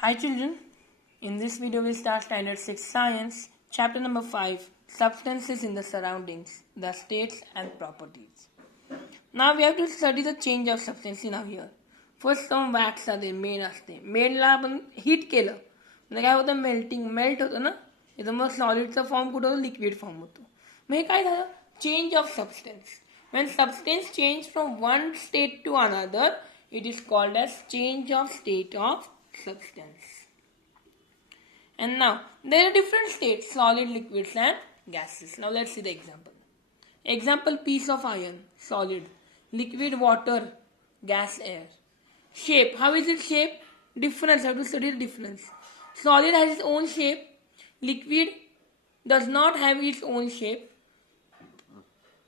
Hi children, in this video we start standard 6 science, chapter number 5, substances in the surroundings, the states and properties. Now we have to study the change of substance now here. First some wax are there, main असते. मेनला आपण heat केलं म्हणजे काय होतं melting melt होतं ना इथं मग सॉलिडचा form कुठं होतो लिक्विड फॉर्म होतो मग हे काय झालं change of substance when substance change from one state to another it is called as change of state of substance. And now there are different states solid liquids and gases. Now let's see the example piece of iron solid, liquid water, gas air. Shape, how is it shaped? Difference, how to study the difference. Solid has its own shape, liquid does not have its own shape,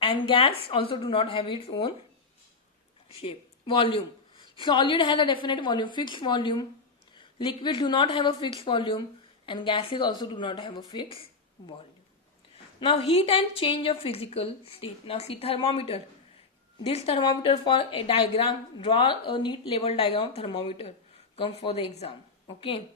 and gas also do not have its own shape. Volume, solid has a definite volume, fixed volume. Liquids do not have a fixed volume and gases also do not have a fixed volume. Now heat and change of physical state. Now see thermometer. This thermometer for a diagram, draw a neat level diagram of thermometer. Come for the exam. Okay.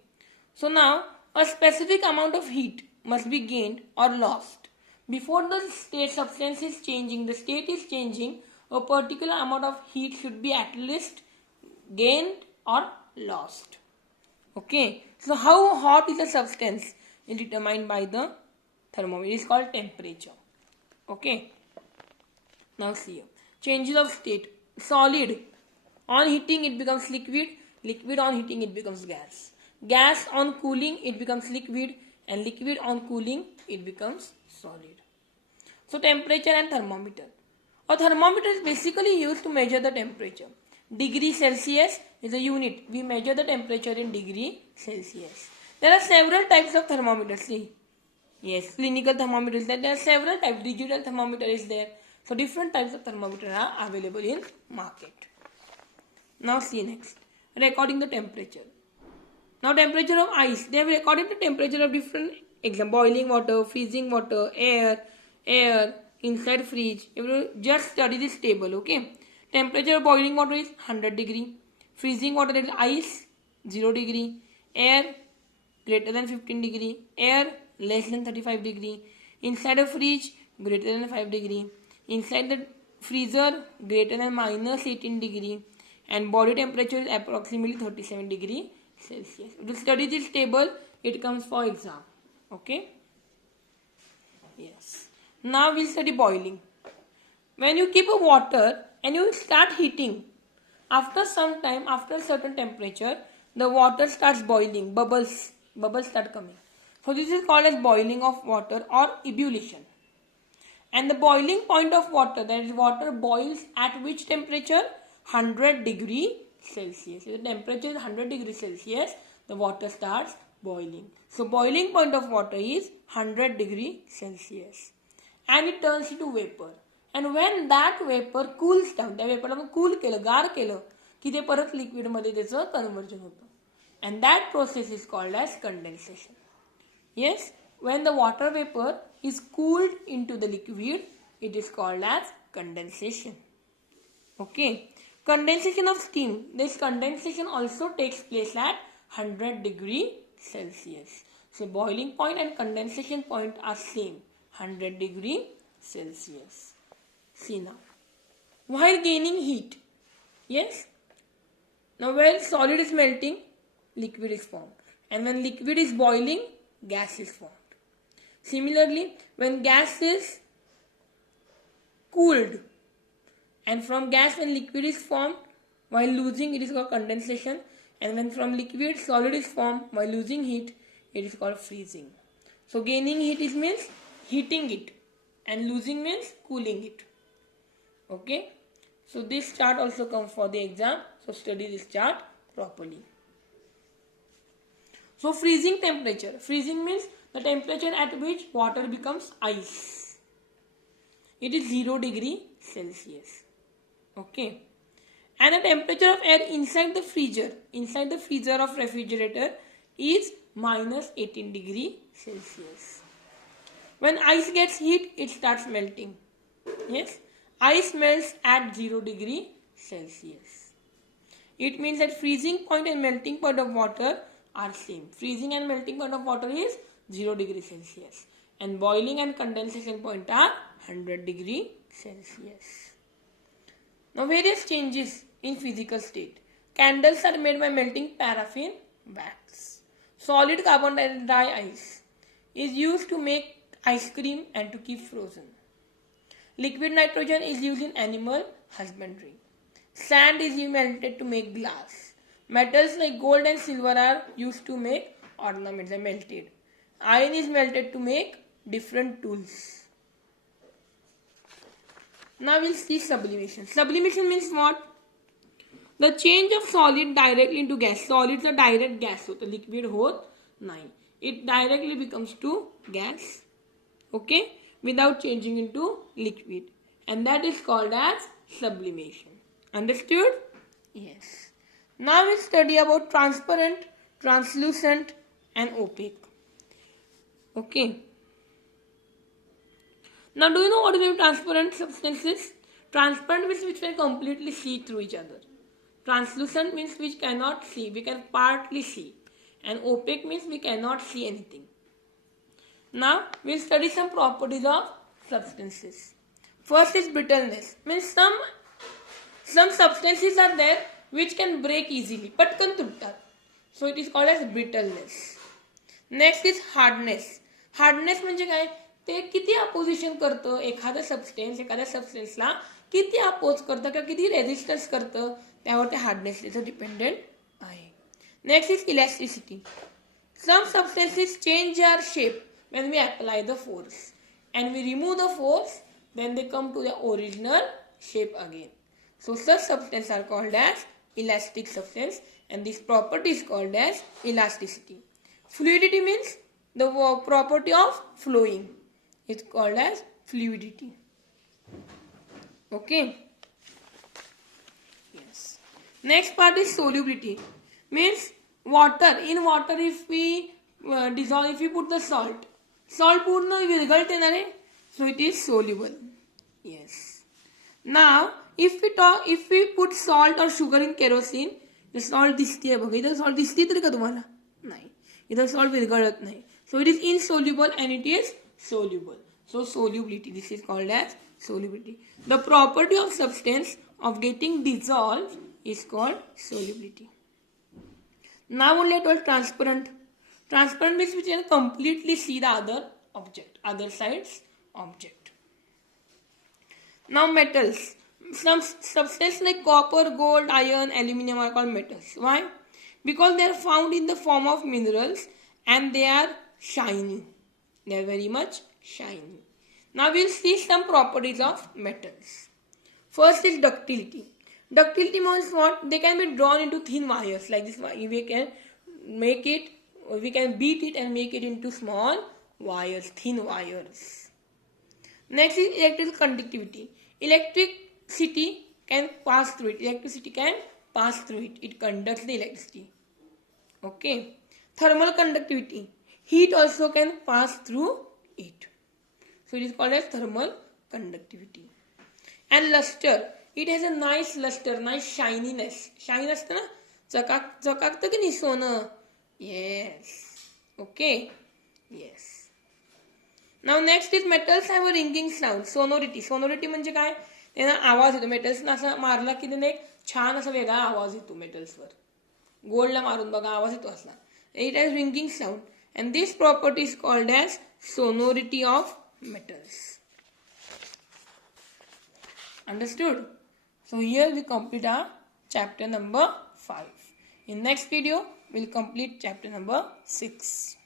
So now a specific amount of heat must be gained or lost. Before the state substance is changing, the state is changing, a particular amount of heat should be at least gained or lost. Okay. So how hot is a substance is determined by the thermometer. It is called temperature. Okay. Now see here. Changes of state. Solid. On heating it becomes liquid. Liquid on heating it becomes gas. Gas on cooling it becomes liquid. And liquid on cooling it becomes solid. So temperature and thermometer. A thermometer is basically used to measure the temperature. Degree Celsius is a unit. We measure the temperature in degree Celsius. There are several types of thermometers. See. Yes, clinical thermometer is there. There are several types. Digital thermometer is there. So different types of thermometer are available in market. Now see next. Recording the temperature. Now temperature of ice. They have recorded the temperature of different example. Boiling water, freezing water, air, inside fridge. You just study this table, okay? Temperature of boiling water is 100 degree. Freezing water, that is ice, 0 degree. Air greater than 15 degree. Air less than 35 degree. Inside a fridge greater than 5 degree. Inside the freezer greater than minus 18 degree. And body temperature is approximately 37 degree Celsius. To study this table, it comes for exam. Okay? Yes. Now we'll study boiling. When you keep a water and you start heating, after some time, after a certain temperature, the water starts boiling, bubbles start coming. So this is called as boiling of water or ebullition. And the boiling point of water, that is water boils at which temperature? 100 degree Celsius. If the temperature is 100 degree Celsius, the water starts boiling. So boiling point of water is 100 degree Celsius. And it turns into vapor. And when that vapor cools down, त्या vapour आपण cool केलं गार केलं की ते परत liquid मध्ये त्याचं कन्वर्जन होतं. And that process is called as condensation. Yes, when the water vapor is cooled into the liquid, it is called as condensation. Okay. Condensation of steam. This condensation also takes place at 100 degree Celsius. So boiling point and condensation point are same. 100 degree Celsius. See now. While gaining heat. Yes. Now when solid is melting, liquid is formed. And when liquid is boiling, gas is formed. Similarly, when gas is cooled, and from gas when liquid is formed, while losing it is called condensation. And when from liquid solid is formed, while losing heat, it is called freezing. So gaining heat is means heating it. And losing means cooling it. Okay. So this chart also comes for the exam. So study this chart properly. So freezing temperature. Freezing means the temperature at which water becomes ice. It is 0 degree Celsius. Okay. And the temperature of air inside the freezer of refrigerator is minus 18 degree Celsius. When ice gets heat, it starts melting. Yes. Ice melts at 0 degree Celsius. It means that freezing point and melting point of water are same. Freezing and melting point of water is 0 degree Celsius. And boiling and condensation point are 100 degree Celsius. Now various changes in physical state. Candles are made by melting paraffin wax. Solid carbon dry ice is used to make ice cream and to keep frozen. Liquid nitrogen is used in animal husbandry. Sand is melted to make glass. Metals like gold and silver are used to make ornaments, they are melted. Iron is melted to make different tools. Now we'll see sublimation. Sublimation means what? The change of solid directly into gas. Solid is a direct gas होता, liquid होत नहीं. It directly becomes to gas, okay, without changing into liquid, and that is called as sublimation. Understood? Yes. Now we'll study about transparent, translucent, and opaque. Okay. Now, do you know what is transparent substances? Transparent means which can completely see through each other. Translucent means which cannot see, we can partly see. And opaque means we cannot see anything. Now, we'll study some properties of substances. First is brittleness. Means some substances are there which can break easily. Patkan tutta. So, it is called as brittleness. Next is hardness. Hardness म्हणजे काय? ते किती opposition करतं एखादं सबस्टेन्स एखाद्या सबस्टेन्सला किती oppose करतं किंवा किती रेजिस्टन्स करतं त्यावर ते हार्डनेस त्याचं डिपेंडेंट आहे. Next is elasticity. Some substances change their shape when we apply the force, and we remove the force, then they come to their original shape again. So such substances are called as elastic substance, and this property is called as elasticity. Fluidity means the property of flowing. It's called as fluidity. Okay. Yes. Next part is solubility. Means water. In water, if we dissolve, if we put the salt पूर्ण विरघळते ना रे. So it is soluble. Yes. Now, if we put salt or sugar in kerosene, the salt दिसते बघा. इधर salt दिसते तरी का तुम्हाला? नाही. इधर salt विरघळत नाही. So it is insoluble and it is soluble. So solubility. This is called as solubility. The property of substance of getting dissolved is called solubility. Now only it was transparent. Transparent means we can completely see the other side's object. Now metals. Some substances like copper, gold, iron, aluminum are called metals. Why? Because they are found in the form of minerals and they are shiny. They are very much shiny. Now we will see some properties of metals. First is ductility. Ductility means what? They can be drawn into thin wires like this. We can beat it and make it into small wires, thin wires. Next is electrical conductivity. Electricity can pass through it. Electricity can pass through it. It conducts the electricity. Okay. Thermal conductivity. Heat also can pass through it. So it is called as thermal conductivity. And luster. It has a nice luster, nice shininess. Shiny असतं ना? चकाकतं की नाही सोनं? Yes. Okay. Yes. Now next is metals have a ringing sound. Sonority. Sonority म्हणजे काय? त्यांना आवाज येतो. मेटल्सना असा मारला की त्याने एक छान असा वेगळा आवाज येतो मेटल्सवर. गोल्डला मारून बघा आवाज येतो असला. It has ringing sound. And this property is called as sonority of metals. Understood? So here we complete our chapter number 5. In next video, we'll complete chapter number 6.